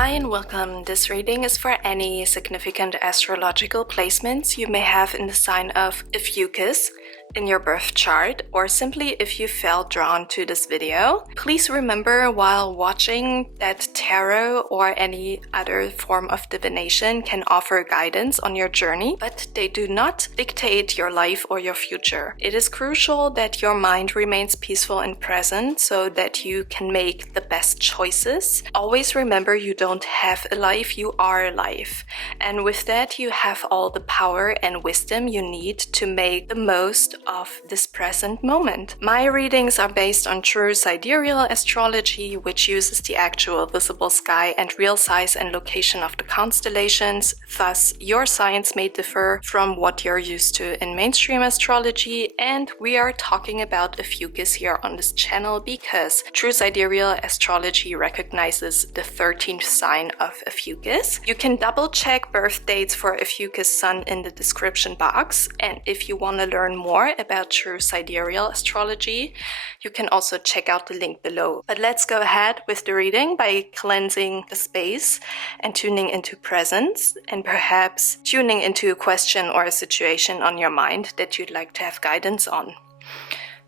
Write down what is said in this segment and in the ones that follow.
Hi and welcome. This reading is for any significant astrological placements you may have in the sign of Ophiuchus in your birth chart, or simply if you felt drawn to this video. Please remember while watching that tarot or any other form of divination can offer guidance on your journey, but they do not dictate your life or your future. It is crucial that your mind remains peaceful and present so that you can make the best choices. Always remember you don't have a life, you are a life. And with that, you have all the power and wisdom you need to make the most of this present moment. My readings are based on true sidereal astrology, which uses the actual visible sky and real size and location of the constellations. Thus, your science may differ from what you're used to in mainstream astrology, and we are talking about Ophiuchus here on this channel because true sidereal astrology recognizes the 13th sign of Ophiuchus. You can double check birth dates for Ophiuchus' sun in the description box, and if you want to learn more about true sidereal astrology, you can also check out the link below. But let's go ahead with the reading by cleansing the space and tuning into presence, and perhaps tuning into a question or a situation on your mind that you'd like to have guidance on.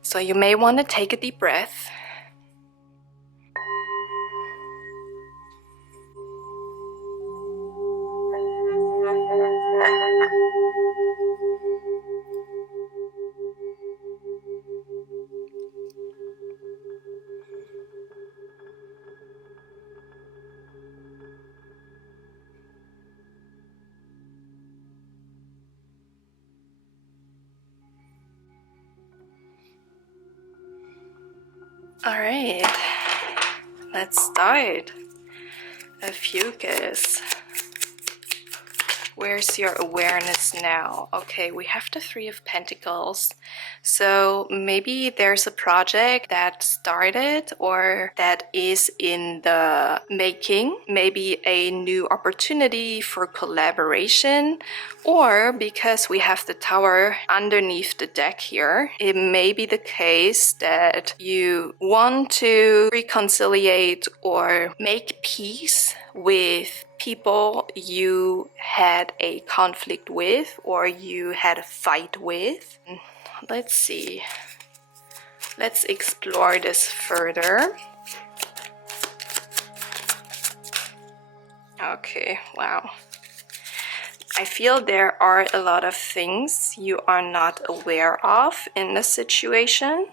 So you may want to take a deep breath. Alright, let's start. Ophiuchus. Where's your awareness now? Okay, we have the Three of Pentacles. So maybe there's a project that started or that is in the making. Maybe a new opportunity for collaboration. Or because we have the Tower underneath the deck here, it may be the case that you want to reconciliate or make peace with people you had a conflict with or you had a fight with. Let's see. Let's explore this further. Okay, wow. I feel there are a lot of things you are not aware of in the situation.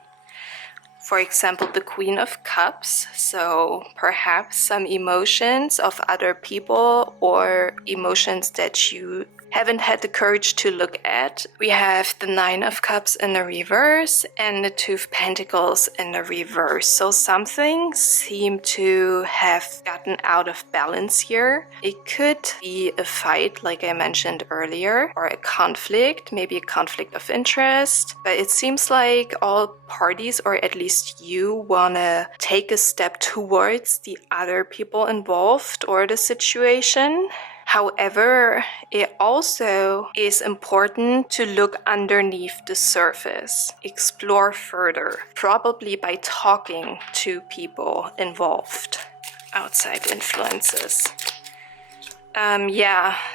For example, the Queen of Cups, so perhaps some emotions of other people or emotions that you haven't had the courage to look at. We have the Nine of Cups in the reverse and the Two of Pentacles in the reverse. So something seemed to have gotten out of balance here. It could be a fight, like I mentioned earlier, or a conflict, maybe a conflict of interest. But it seems like all parties, or at least you, want to take a step towards the other people involved or the situation. However, it also is important to look underneath the surface, explore further, probably by talking to people involved, outside influences.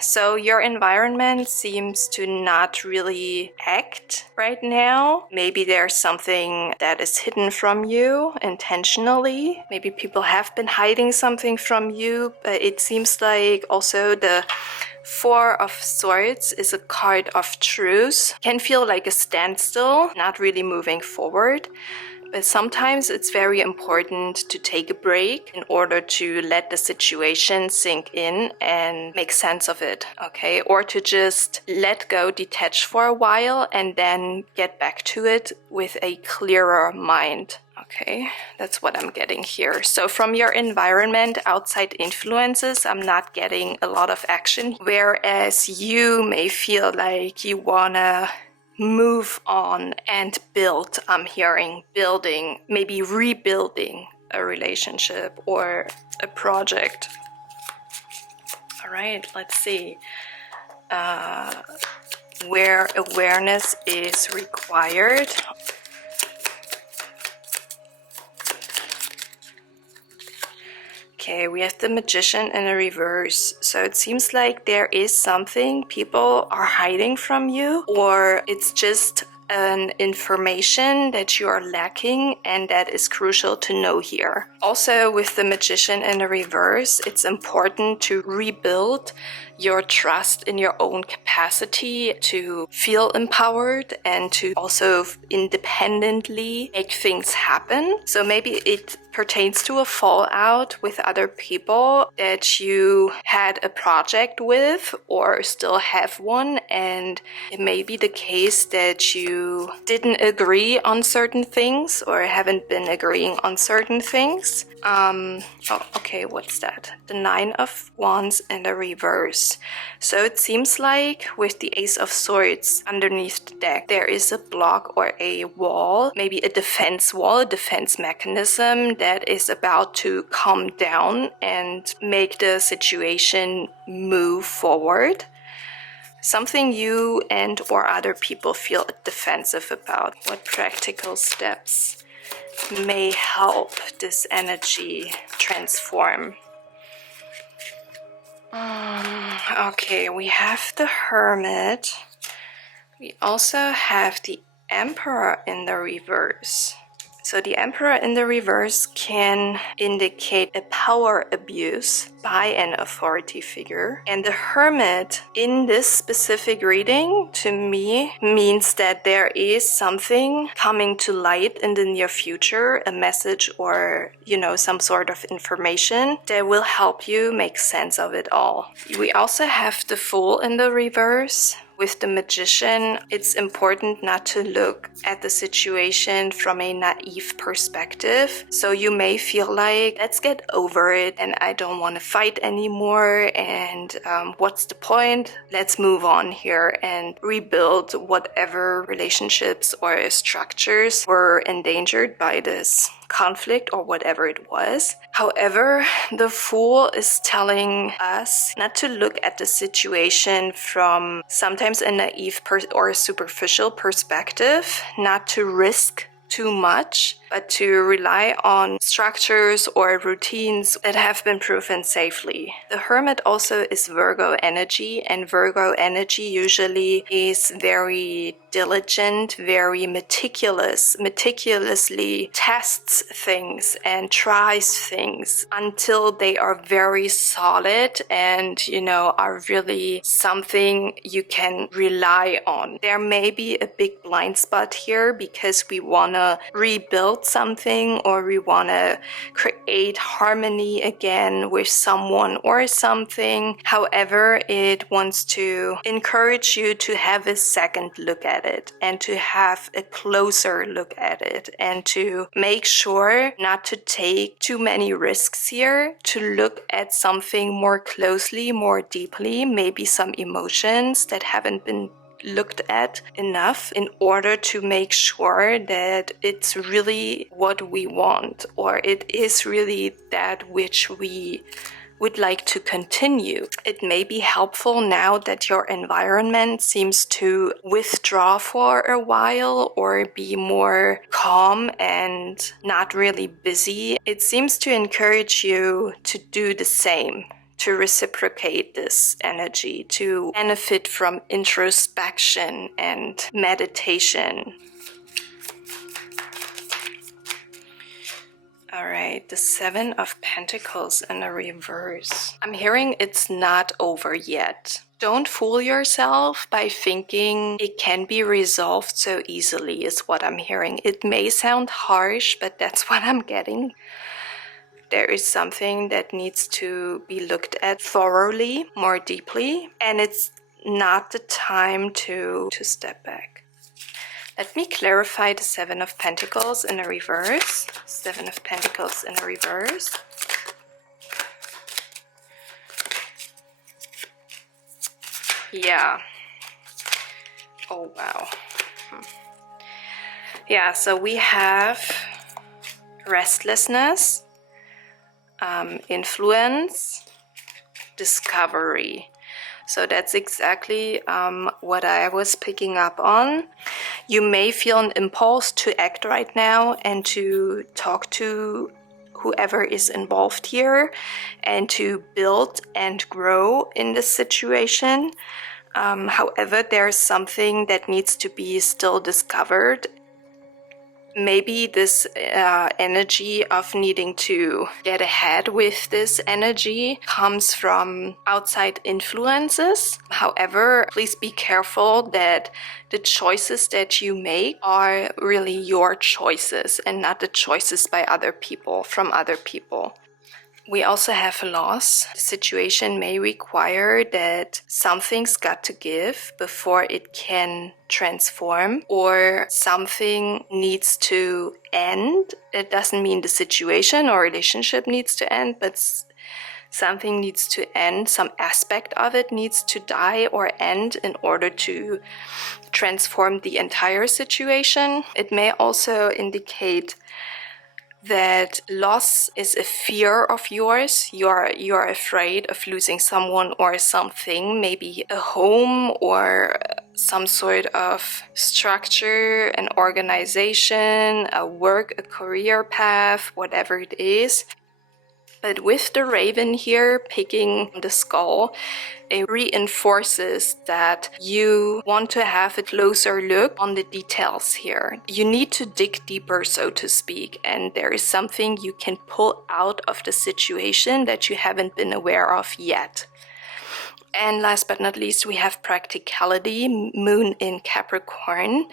So your environment seems to not really act right now. Maybe there's something that is hidden from you intentionally. Maybe people have been hiding something from you, but it seems like also the Four of Swords is a card of truce. Can feel like a standstill, not really moving forward. But sometimes it's very important to take a break in order to let the situation sink in and make sense of it, okay? Or to just let go, detach for a while, and then get back to it with a clearer mind. Okay, that's what I'm getting here. So from your environment, outside influences, I'm not getting a lot of action. Whereas you may feel like you wanna move on and build. I'm hearing building, maybe rebuilding a relationship or a project. All right, let's see. Where awareness is required. Okay, we have the Magician in a reverse. So it seems like there is something people are hiding from you, or it's just an information that you are lacking and that is crucial to know here. Also, with the Magician in a reverse, it's important to rebuild your trust in your own capacity to feel empowered and to also independently make things happen. So maybe it pertains to a fallout with other people that you had a project with or still have one, and it may be the case that you didn't agree on certain things or haven't been agreeing on certain things. Okay, what's that? The 9 of Wands in the reverse. So it seems like with the Ace of Swords underneath the deck, there is a block or a wall, maybe a defense wall, a defense mechanism that is about to calm down and make the situation move forward. Something you and or other people feel defensive about. What practical steps may help this energy transform? Okay, we have the Hermit. We also have the Emperor in the reverse. So the Emperor in the reverse can indicate a power abuse by an authority figure. And the Hermit in this specific reading, to me, means that there is something coming to light in the near future, a message or, some sort of information that will help you make sense of it all. We also have the Fool in the reverse. With the Magician, it's important not to look at the situation from a naive perspective. So you may feel like, let's get over it and I don't want to fight anymore, and what's the point? Let's move on here and rebuild whatever relationships or structures were endangered by this conflict or whatever it was. However, the Fool is telling us not to look at the situation from sometimes a naive or a superficial perspective, not to risk too much, but to rely on structures or routines that have been proven safely. The Hermit also is Virgo energy, and Virgo energy usually is very diligent, very meticulously tests things and tries things until they are very solid and, are really something you can rely on. There may be a big blind spot here because we want to rebuild something or we want to create harmony again with someone or something. However, it wants to encourage you to have a second look at it and to have a closer look at it and to make sure not to take too many risks here, to look at something more closely, more deeply, maybe some emotions that haven't been looked at enough in order to make sure that it's really what we want, or it is really that which we would like to continue. It may be helpful now that your environment seems to withdraw for a while or be more calm and not really busy. It seems to encourage you to do the same, to reciprocate this energy, to benefit from introspection and meditation. All right, the 7 of Pentacles in the reverse. I'm hearing it's not over yet. Don't fool yourself by thinking it can be resolved so easily, is what I'm hearing. It may sound harsh, but that's what I'm getting. There is something that needs to be looked at thoroughly, more deeply, and it's not the time to step back. Let me clarify the 7 of Pentacles in a reverse. 7 of Pentacles in a reverse. Yeah. Oh, wow. Yeah, so we have restlessness, influence, discovery. So that's exactly what I was picking up on. You may feel an impulse to act right now and to talk to whoever is involved here and to build and grow in this situation. However, there's something that needs to be still discovered. Maybe this energy of needing to get ahead with this energy comes from outside influences. However, please be careful that the choices that you make are really your choices and not the choices by other people, from other people. We also have a loss. The situation may require that something's got to give before it can transform, or something needs to end. It doesn't mean the situation or relationship needs to end, but something needs to end. Some aspect of it needs to die or end in order to transform the entire situation. It may also indicate that loss is a fear of yours. You're afraid of losing someone or something, maybe a home or some sort of structure, an organization, a work, a career path, whatever it is. But with the raven here picking the skull, it reinforces that you want to have a closer look on the details here. You need to dig deeper, so to speak, and there is something you can pull out of the situation that you haven't been aware of yet. And last but not least, we have practicality, moon in Capricorn.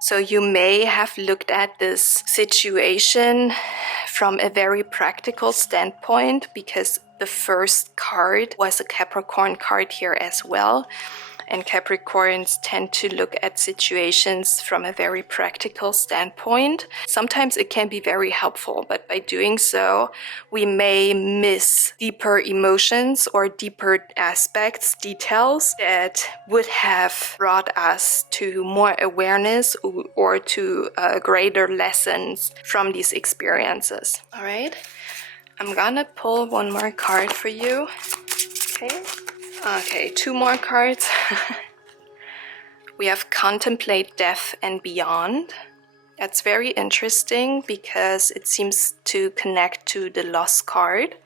So you may have looked at this situation from a very practical standpoint, because the first card was a Capricorn card here as well. And Capricorns tend to look at situations from a very practical standpoint. Sometimes it can be very helpful, but by doing so, we may miss deeper emotions or deeper aspects, details that would have brought us to more awareness or to greater lessons from these experiences. All right, I'm gonna pull one more card for you. Okay, two more cards. We have Contemplate Death and Beyond. That's very interesting because it seems to connect to the loss card.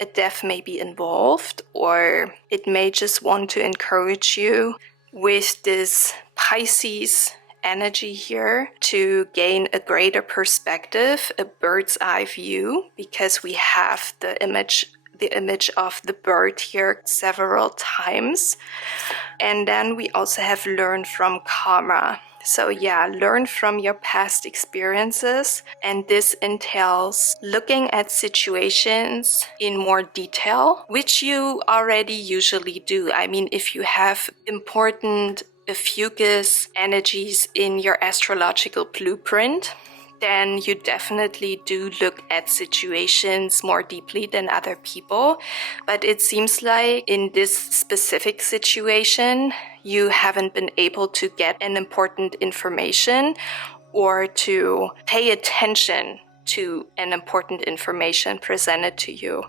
A death may be involved, or it may just want to encourage you with this Pisces energy here to gain a greater perspective, a bird's eye view, because we have the image of the bird here several times. And then we also have learn from karma. So yeah, learn from your past experiences. And this entails looking at situations in more detail, which you already usually do. I mean, if you have important Ophiuchus energies in your astrological blueprint, then you definitely do look at situations more deeply than other people. But it seems like in this specific situation, you haven't been able to get an important information or to pay attention to an important information presented to you.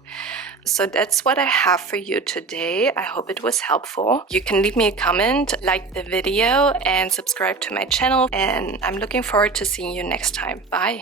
So that's what I have for you today. I hope it was helpful. You can leave me a comment, like the video, and subscribe to my channel. And I'm looking forward to seeing you next time. Bye.